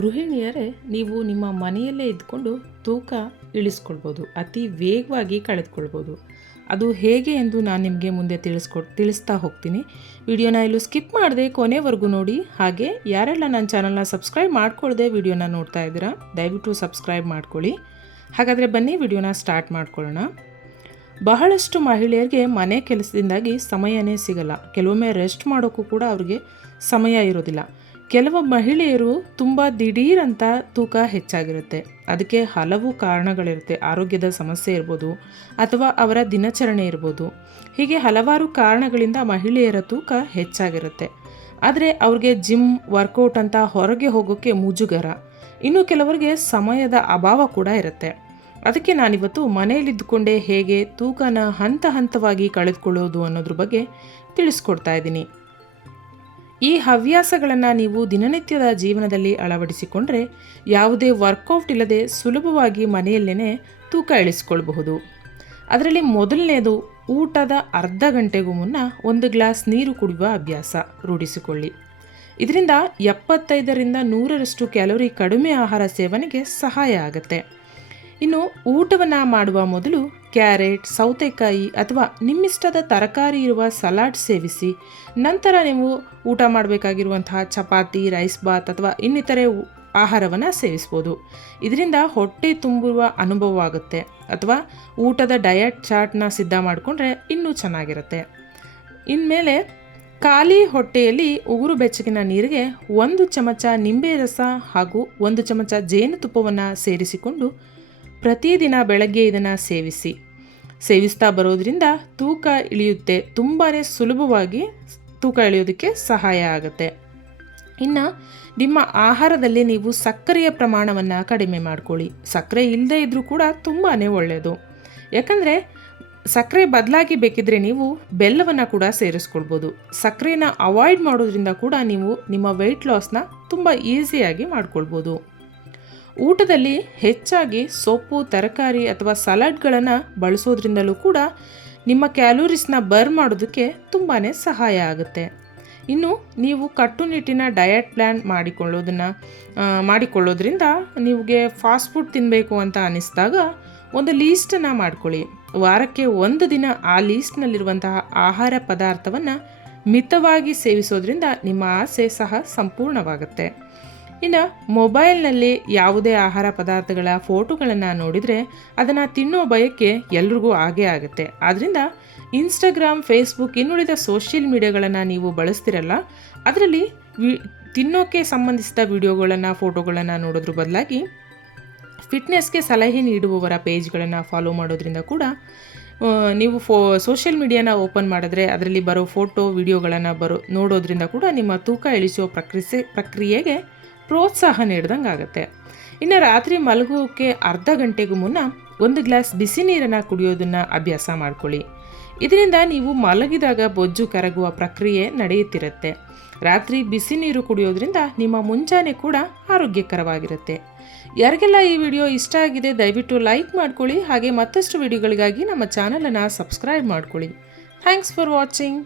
ಗೃಹಿಣಿಯರೇ, ನೀವು ನಿಮ್ಮ ಮನೆಯಲ್ಲೇ ಇದ್ಕೊಂಡು ತೂಕ ಇಳಿಸ್ಕೊಳ್ಬೋದು, ಅತಿ ವೇಗವಾಗಿ ಕಳೆದುಕೊಳ್ಬೋದು. ಅದು ಹೇಗೆ ಎಂದು ನಾನು ನಿಮಗೆ ಮುಂದೆ ತಿಳಿಸ್ಕೊ, ತಿಳಿಸ್ತಾ ಹೋಗ್ತೀನಿ. ವಿಡಿಯೋನ ಇಲ್ಲೂ ಸ್ಕಿಪ್ ಮಾಡದೆ ಕೊನೆವರೆಗೂ ನೋಡಿ. ಹಾಗೆ, ಯಾರೆಲ್ಲ ನನ್ನ ಚಾನಲ್ನ ಸಬ್ಸ್ಕ್ರೈಬ್ ಮಾಡ್ಕೊಳ್ಳದೆ ವಿಡಿಯೋನ ನೋಡ್ತಾ ಇದ್ದೀರಾ, ದಯವಿಟ್ಟು ಸಬ್ಸ್ಕ್ರೈಬ್ ಮಾಡ್ಕೊಳ್ಳಿ. ಹಾಗಾದರೆ ಬನ್ನಿ ವಿಡಿಯೋನ ಸ್ಟಾರ್ಟ್ ಮಾಡ್ಕೊಳ್ಳೋಣ. ಬಹಳಷ್ಟು ಮಹಿಳೆಯರಿಗೆ ಮನೆ ಕೆಲಸದಿಂದಾಗಿ ಸಮಯನೇ ಸಿಗಲ್ಲ. ಕೆಲವೊಮ್ಮೆ ರೆಸ್ಟ್ ಮಾಡೋಕ್ಕೂ ಕೂಡ ಅವ್ರಿಗೆ ಸಮಯ ಇರೋದಿಲ್ಲ. ಕೆಲವು ಮಹಿಳೆಯರು ತುಂಬ ದಿಢೀರಂತ ತೂಕ ಹೆಚ್ಚಾಗಿರುತ್ತೆ. ಅದಕ್ಕೆ ಹಲವು ಕಾರಣಗಳಿರುತ್ತೆ. ಆರೋಗ್ಯದ ಸಮಸ್ಯೆ ಇರ್ಬೋದು ಅಥವಾ ಅವರ ದಿನಚರಣೆ ಇರ್ಬೋದು. ಹೀಗೆ ಹಲವಾರು ಕಾರಣಗಳಿಂದ ಮಹಿಳೆಯರ ತೂಕ ಹೆಚ್ಚಾಗಿರುತ್ತೆ. ಆದರೆ ಅವ್ರಿಗೆ ಜಿಮ್, ವರ್ಕೌಟ್ ಅಂತ ಹೊರಗೆ ಹೋಗೋಕ್ಕೆ ಮುಜುಗರ. ಇನ್ನು ಕೆಲವರಿಗೆ ಸಮಯದ ಅಭಾವ ಕೂಡ ಇರುತ್ತೆ. ಅದಕ್ಕೆ ನಾನಿವತ್ತು ಮನೆಯಲ್ಲಿದ್ದುಕೊಂಡೇ ಹೇಗೆ ತೂಕನ ಹಂತ ಹಂತವಾಗಿ ಕಳೆದುಕೊಳ್ಳೋದು ಅನ್ನೋದ್ರ ಬಗ್ಗೆ ತಿಳಿಸ್ಕೊಡ್ತಾ ಇದ್ದೀನಿ. ಈ ಹವ್ಯಾಸಗಳನ್ನು ನೀವು ದಿನನಿತ್ಯದ ಜೀವನದಲ್ಲಿ ಅಳವಡಿಸಿಕೊಂಡ್ರೆ ಯಾವುದೇ ವರ್ಕೌಟ್ ಇಲ್ಲದೆ ಸುಲಭವಾಗಿ ಮನೆಯಲ್ಲೇ ತೂಕ ಇಳಿಸ್ಕೊಳ್ಬಹುದು. ಅದರಲ್ಲಿ ಮೊದಲನೇದು ಊಟದ ಅರ್ಧ ಗಂಟೆಗೂ ಮುನ್ನ ಒಂದು ಗ್ಲಾಸ್ ನೀರು ಕುಡಿಯುವ ಅಭ್ಯಾಸ, ರೂಢಿಸಿಕೊಳ್ಳಿ. ಇದರಿಂದ ಎಪ್ಪತ್ತೈದರಿಂದ ನೂರರಷ್ಟು ಕ್ಯಾಲೋರಿ ಕಡಿಮೆ ಆಹಾರ ಸೇವನೆಗೆ ಸಹಾಯ ಆಗುತ್ತೆ. ಇನ್ನು ಊಟವನ್ನು ಮಾಡುವ ಮೊದಲು ಕ್ಯಾರೆಟ್, ಸೌತೆಕಾಯಿ ಅಥವಾ ನಿಮ್ಮಿಷ್ಟದ ತರಕಾರಿ ಇರುವ ಸಲಾಡ್ ಸೇವಿಸಿ, ನಂತರ ನೀವು ಊಟ ಮಾಡಬೇಕಾಗಿರುವಂತಹ ಚಪಾತಿ, ರೈಸ್ ಬಾತ್ ಅಥವಾ ಇನ್ನಿತರೆ ಆಹಾರವನ್ನು ಸೇವಿಸ್ಬೋದು. ಇದರಿಂದ ಹೊಟ್ಟೆ ತುಂಬುವ ಅನುಭವ ಆಗುತ್ತೆ. ಅಥವಾ ಊಟದ ಡಯಟ್ ಚಾರ್ಟ್ನ ಸಿದ್ಧ ಮಾಡಿಕೊಂಡ್ರೆ ಇನ್ನೂ ಚೆನ್ನಾಗಿರುತ್ತೆ. ಇನ್ಮೇಲೆ ಖಾಲಿ ಹೊಟ್ಟೆಯಲ್ಲಿ ಉಗುರು ಬೆಚ್ಚಗಿನ ನೀರಿಗೆ ಒಂದು ಚಮಚ ನಿಂಬೆ ರಸ ಹಾಗೂ ಒಂದು ಚಮಚ ಜೇನುತುಪ್ಪವನ್ನು ಸೇರಿಸಿಕೊಂಡು ಪ್ರತಿದಿನ ಬೆಳಗ್ಗೆ ಇದನ್ನು ಸೇವಿಸಿ. ಸೇವಿಸ್ತಾ ಬರೋದ್ರಿಂದ ತೂಕ ಇಳಿಯುತ್ತೆ. ತುಂಬಾ ಸುಲಭವಾಗಿ ತೂಕ ಇಳಿಯೋದಕ್ಕೆ ಸಹಾಯ ಆಗುತ್ತೆ. ಇನ್ನು ನಿಮ್ಮ ಆಹಾರದಲ್ಲಿ ನೀವು ಸಕ್ಕರೆಯ ಪ್ರಮಾಣವನ್ನು ಕಡಿಮೆ ಮಾಡ್ಕೊಳ್ಳಿ. ಸಕ್ಕರೆ ಇಲ್ಲದೇ ಇದ್ದರೂ ಕೂಡ ತುಂಬಾ ಒಳ್ಳೆಯದು ಯಾಕಂದರೆ ಸಕ್ಕರೆ ಬದಲಾಗಿ ಬೇಕಿದ್ರೆ ನೀವು ಬೆಲ್ಲವನ್ನು ಕೂಡ ಸೇರಿಸ್ಕೊಳ್ಬೋದು. ಸಕ್ಕರೆನ ಅವಾಯ್ಡ್ ಮಾಡೋದ್ರಿಂದ ಕೂಡ ನೀವು ನಿಮ್ಮ ವೆಯ್ಟ್ ಲಾಸ್ನ ತುಂಬ ಈಸಿಯಾಗಿ ಮಾಡ್ಕೊಳ್ಬೋದು. ಊಟದಲ್ಲಿ ಹೆಚ್ಚಾಗಿ ಸೊಪ್ಪು, ತರಕಾರಿ ಅಥವಾ ಸಲಾಡ್ಗಳನ್ನು ಬಳಸೋದ್ರಿಂದಲೂ ಕೂಡ ನಿಮ್ಮ ಕ್ಯಾಲೋರೀಸ್ನ ಬರ್ನ್ ಮಾಡೋದಕ್ಕೆ ತುಂಬಾ ಸಹಾಯ ಆಗುತ್ತೆ. ಇನ್ನು ನೀವು ಕಟ್ಟುನಿಟ್ಟಿನ ಡಯಟ್ ಪ್ಲ್ಯಾನ್ ಮಾಡಿಕೊಳ್ಳೋದನ್ನು ಮಾಡಿಕೊಳ್ಳೋದ್ರಿಂದ ನಿಮಗೆ ಫಾಸ್ಟ್ ಫುಡ್ ತಿನ್ನಬೇಕು ಅಂತ ಅನ್ನಿಸಿದಾಗ ಒಂದು ಲೀಸ್ಟನ್ನು ಮಾಡ್ಕೊಳ್ಳಿ. ವಾರಕ್ಕೆ ಒಂದು ದಿನ ಆ ಲೀಸ್ಟ್ನಲ್ಲಿರುವಂತಹ ಆಹಾರ ಪದಾರ್ಥವನ್ನು ಮಿತವಾಗಿ ಸೇವಿಸೋದ್ರಿಂದ ನಿಮ್ಮ ಆಸೆ ಸಹ ಸಂಪೂರ್ಣವಾಗುತ್ತೆ. ಇನ್ನು ಮೊಬೈಲ್ನಲ್ಲಿ ಯಾವುದೇ ಆಹಾರ ಪದಾರ್ಥಗಳ ಫೋಟೋಗಳನ್ನು ನೋಡಿದರೆ ಅದನ್ನು ತಿನ್ನೋ ಬಯಕೆ ಎಲ್ರಿಗೂ ಆಗೇ ಆಗುತ್ತೆ. ಆದ್ದರಿಂದ ಇನ್ಸ್ಟಾಗ್ರಾಮ್ ಫೇಸ್ಬುಕ್ ಇನ್ನುಳಿದ ಸೋಷಿಯಲ್ ಮೀಡಿಯಾಗಳನ್ನು ನೀವು ಬಳಸ್ತಿರಲ್ಲ, ಅದರಲ್ಲಿ ವಿ ತಿನ್ನೋಕ್ಕೆ ಸಂಬಂಧಿಸಿದ ವಿಡಿಯೋಗಳನ್ನು, ಫೋಟೋಗಳನ್ನು ನೋಡೋದ್ರ ಬದಲಾಗಿ ಫಿಟ್ನೆಸ್ಗೆ ಸಲಹೆ ನೀಡುವವರ ಪೇಜ್ಗಳನ್ನು ಫಾಲೋ ಮಾಡೋದ್ರಿಂದ ಕೂಡ ನೀವು ಫೋ ಸೋಷಿಯಲ್ ಮೀಡಿಯಾನ ಓಪನ್ ಮಾಡಿದ್ರೆ ಅದರಲ್ಲಿ ಬರೋ ಫೋಟೋ ವಿಡಿಯೋಗಳನ್ನು ಬರೋ, ನೋಡೋದ್ರಿಂದ ಕೂಡ ನಿಮ್ಮ ತೂಕ ಇಳಿಸುವ ಪ್ರಕ್ರಿಯೆ ಪ್ರಕ್ರಿಯೆಗೆ ಪ್ರೋತ್ಸಾಹ ನೀಡ್ದಂಗೆ ಆಗುತ್ತೆ. ಇನ್ನು ರಾತ್ರಿ ಮಲಗೋಕ್ಕೆ ಅರ್ಧ ಗಂಟೆಗೂ ಮುನ್ನ ಒಂದು ಗ್ಲಾಸ್ ಬಿಸಿ ನೀರನ್ನು ಕುಡಿಯೋದನ್ನು ಅಭ್ಯಾಸ ಮಾಡ್ಕೊಳ್ಳಿ. ಇದರಿಂದ ನೀವು ಮಲಗಿದಾಗ ಬೊಜ್ಜು ಕರಗುವ ಪ್ರಕ್ರಿಯೆ ನಡೆಯುತ್ತಿರುತ್ತೆ. ರಾತ್ರಿ ಬಿಸಿ ನೀರು ಕುಡಿಯೋದ್ರಿಂದ ನಿಮ್ಮ ಮುಂಜಾನೆ ಕೂಡ ಆರೋಗ್ಯಕರವಾಗಿರುತ್ತೆ. ಯಾರಿಗೆಲ್ಲ ಈ ವಿಡಿಯೋ ಇಷ್ಟ ಆಗಿದೆ ದಯವಿಟ್ಟು ಲೈಕ್ ಮಾಡ್ಕೊಳ್ಳಿ ಹಾಗೆ ಮತ್ತಷ್ಟು ವಿಡಿಯೋಗಳಿಗಾಗಿ ನಮ್ಮ ಚಾನಲನ್ನು ಸಬ್ಸ್ಕ್ರೈಬ್ ಮಾಡ್ಕೊಳ್ಳಿ. Thanks for watching.